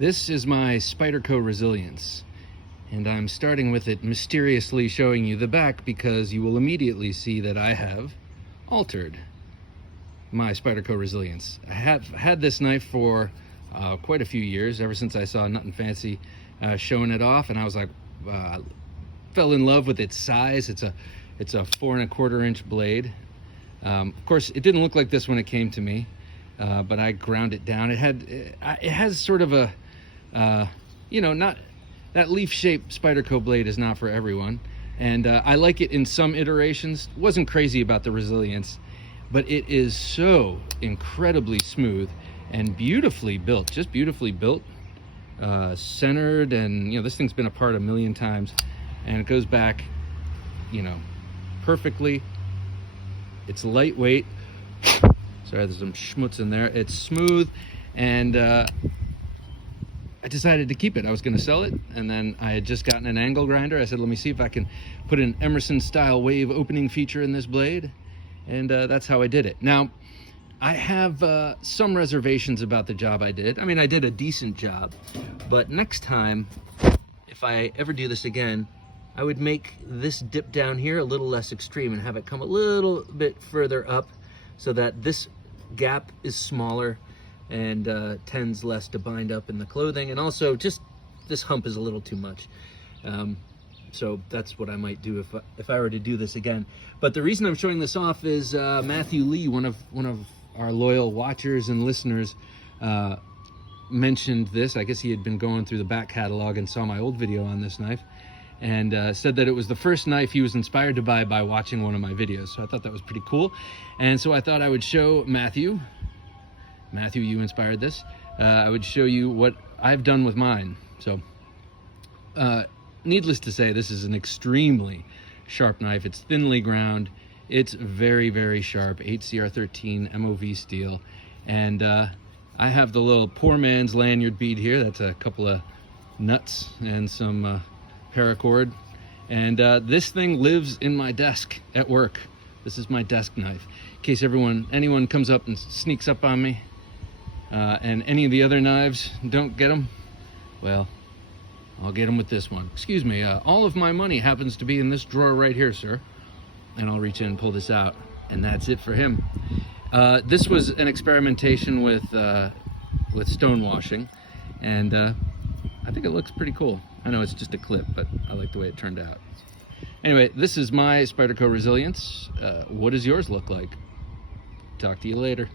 This is my Spyderco Resilience, and I'm starting with it mysteriously showing you the back because you will immediately see that I have altered my Spyderco Resilience. I have had this knife for quite a few years, ever since I saw Nothing Fancy showing it off, and I was like, fell in love with its size. It's a 4¼ inch blade. Of course, it didn't look like this when it came to me, but I ground it down. It has sort of a, not that leaf-shaped Spyderco blade is not for everyone, and I like it in some iterations. Wasn't crazy about the Resilience, but it is so incredibly smooth and beautifully built, just beautifully built, centered, and this thing's been apart a million times, and it goes back, perfectly. It's lightweight. Sorry, there's some schmutz in there. It's smooth, and I decided to keep it. I was going to sell it, and then I had just gotten an angle grinder. I said, let me see if I can put an Emerson-style wave opening feature in this blade, and that's how I did it. Now, I have some reservations about the job I did. I mean, I did a decent job, but next time, if I ever do this again, I would make this dip down here a little less extreme and have it come a little bit further up so that this gap is smaller and tends less to bind up in the clothing, and also just this hump is a little too much. So that's what I might do if I were to do this again. But the reason I'm showing this off is Matthew Lee, one of our loyal watchers and listeners, mentioned this. I guess he had been going through the back catalog and saw my old video on this knife, and said that it was the first knife he was inspired to buy by watching one of my videos. So I thought that was pretty cool, and so I thought I would show Matthew, you inspired this. I would show you what I've done with mine. So needless to say, this is an extremely sharp knife. It's thinly ground. It's very, very sharp, 8CR13 MOV steel, and I have the little poor man's lanyard bead here. That's a couple of nuts and some paracord, and this thing lives in my desk at work. This is my desk knife, in case anyone comes up and sneaks up on me, and any of the other knives don't get them. Well, I'll get them with this one. Excuse me, all of my money happens to be in this drawer right here, sir. And I'll reach in and pull this out, and that's it for him. This was an experimentation with stonewashing, and I think it looks pretty cool. I know it's just a clip, but I like the way it turned out. Anyway, this is my Spyderco Resilience. What does yours look like? Talk to you later.